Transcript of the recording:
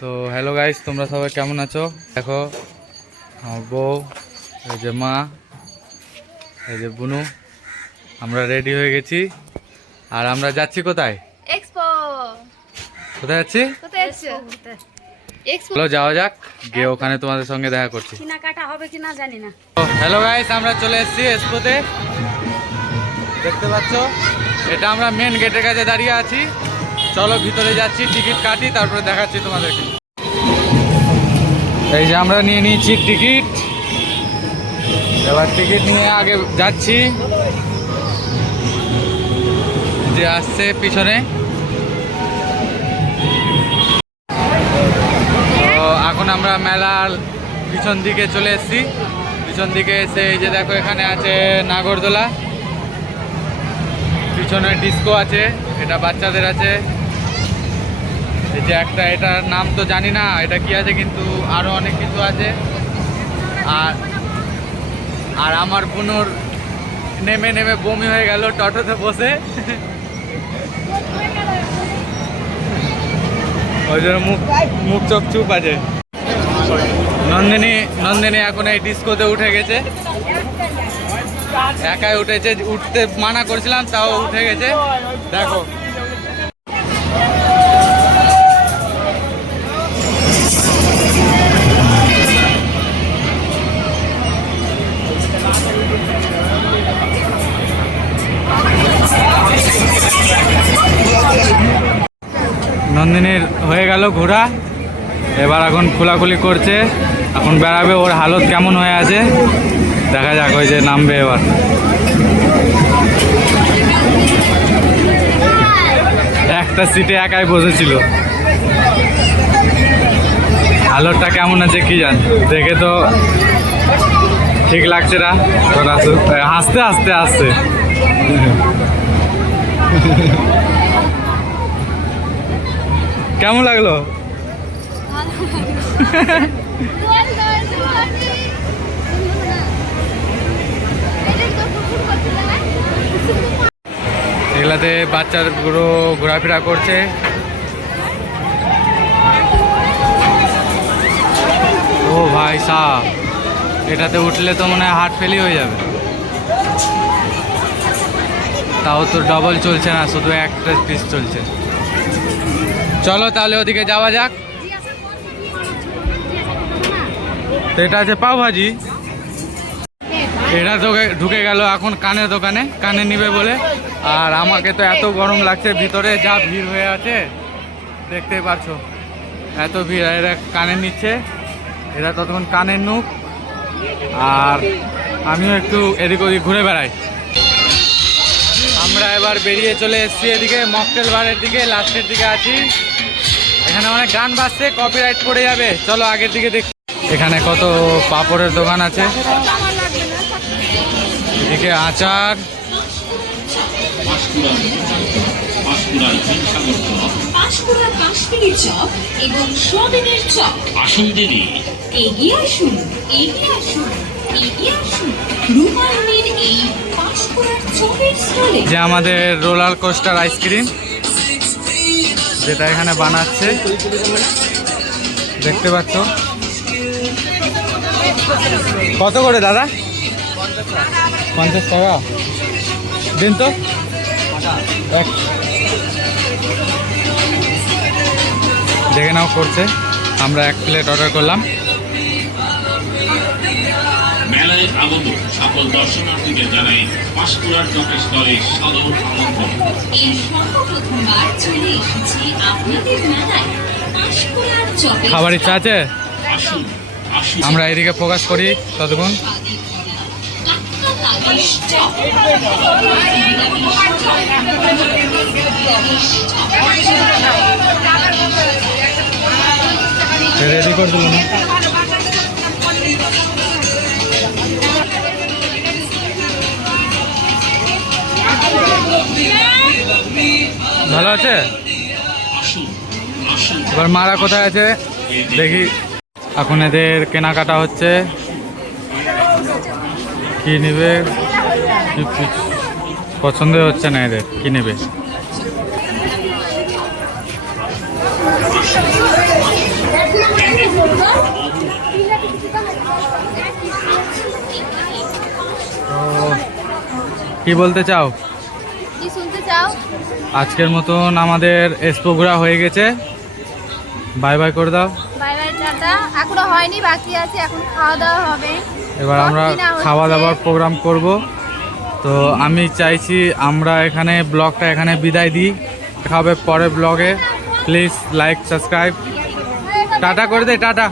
তো hello guys, তোমরা সবাই কেমন আছো? দেখো আমার বউ, এই যে মা, এই যে বুনু, আমরা রেডি হয়ে গেছি। আর আমরা যাচ্ছি কোথায়? এক্সপো। কোথায় যাচ্ছি? কোথায় যাচ্ছ? এক্সপো। চলো যাওয়া যাক, গিয়ে ওখানে তোমাদের সঙ্গে দেখা করছি। কেনাকাটা হবে কিনা জানি না। হ্যালো গাইস, আমরা চলে এসেছি এক্সপোতে। দেখতে পাচ্ছ, এটা আমরা মেন গেটের কাছে দাঁড়িয়ে আছি। চলো ভিতরে যাচ্ছি, টিকিট কাটি, তারপরে দেখাচ্ছি তোমাদেরকে। এই যে আমরা নিয়ে নিয়েছি টিকিট, এবার টিকিট নিয়ে আগে যাচ্ছি। যে আসছে পিছনে, তো এখন আমরা মেলার পিছন দিকে চলে এসেছি। পিছন দিকে এসে এই যে দেখো, এখানে আছে নাগরদোলা, পিছনে ডিস্কো আছে, এটা বাচ্চাদের আছে। এই যে একটা, এটার নাম তো জানি না এটা কি আছে, কিন্তু আরো অনেক কিছু আছে। আর আমার বোনর নেমে নেমে বমি হয়ে গেল টোটোতে বসে, ওই জন্য মুখ চোখ চুপ আছে। নন্দিনী এখন এই ডিস্কোতে উঠে গেছে, একাই উঠেছে, উঠতে মানা করছিলাম তাও উঠে গেছে। দেখো নন্দিনীর হয়ে গেল ঘোরা, এবার এখন খোলাখুলি করছে, এখন বেড়াবে। ওর হালত কেমন হয়ে আছে দেখা যাক, ওই যে নামবে এবার। একটা সিটে একাই বসেছিল, হালতটা কেমন আছে কি জান, দেখে তো ঠিক লাগছে না। হাসতে হাসতে আসছে। কেমন লাগলো? এগুলাতে বাচ্চাগুলো ঘোরাফেরা করছে। ও ভাই সাহ, এটাতে উঠলে তো মনে হয় হার্ট ফেলই হয়ে যাবে। তাও তো ডবল চলছে না, শুধু একটা পিস চলছে। চলো তাহলে ওদিকে যাওয়া যাক। তো এটা আছে পাও ভাজি, এটা তো ঢুকে গেল এখন কানের দোকানে, কানে নিবে বলে। আর আমাকে তো এত গরম লাগছে, ভিতরে যা ভিড় হয়ে আছে দেখতেই পারছো, এত ভিড়। এরা কানে নিচ্ছে, এরা ততক্ষণ কানের নুক, আর আমিও একটু এদিক ওদিক ঘুরে বেড়াই। আমরা এবার বেরিয়ে চলে এসেছি এদিকে মকটেল বারের দিকে, লাস্টের দিকে আছি। এখানে অনেক গান বাজছে, কপিরাইট পড়ে যাবে। চলো আগের দিকে দেখি। এখানে কত পাপড়ের দোকান আছে, এদিকে আচার, যে আমাদের রোলার কোস্টার আইসক্রিম, যেটা এখানে বানাচ্ছে দেখতে পাচ্ছ। কত করে দাদা? 50 টাকা দিন তো। দেখে নাও করছে। আমরা 1 প্লেট অর্ডার করলাম। মেলায় আগত সকল দর্শনার্থীকে জানাই পাঁশকুড়ার চকের স্থলে সাদর আমন্ত্রণ। এই সর্বপ্রথমবার চলে এসেছি আপনাদের মেলায় পাঁশকুড়ার চকের। খাবার ইচ্ছা আছে? আসুন আসুন, আমরা এদিকে ফোকাস করি ততক্ষণ। রেডি করে দিল না? ভালো আছে। এবার মারা কোথায় আছে দেখি। এখন এদের কেনাকাটা হচ্ছে, কি নেবে পছন্দ হচ্ছে না এদের, কি নেবে। কি বলতে চাও? কি শুনতে চাও? আজকের মতন আমাদের এক্সপো ঘোরা হয়ে গেছে, বাই বাই করে দাও। Bye bye tata. এখনো হয়নি, বাকি আছে, এখন খাওয়া দাওয়া হবে। এবার আমরা খাওয়া দাওয়ার প্রোগ্রাম করব। তো আমি চাইছি আমরা এখানে ব্লগটা এখানে বিদায় দিই, দেখা হবে পরের ব্লগে। প্লিজ লাইক সাবস্ক্রাইব, টাটা করে দে, টাটা।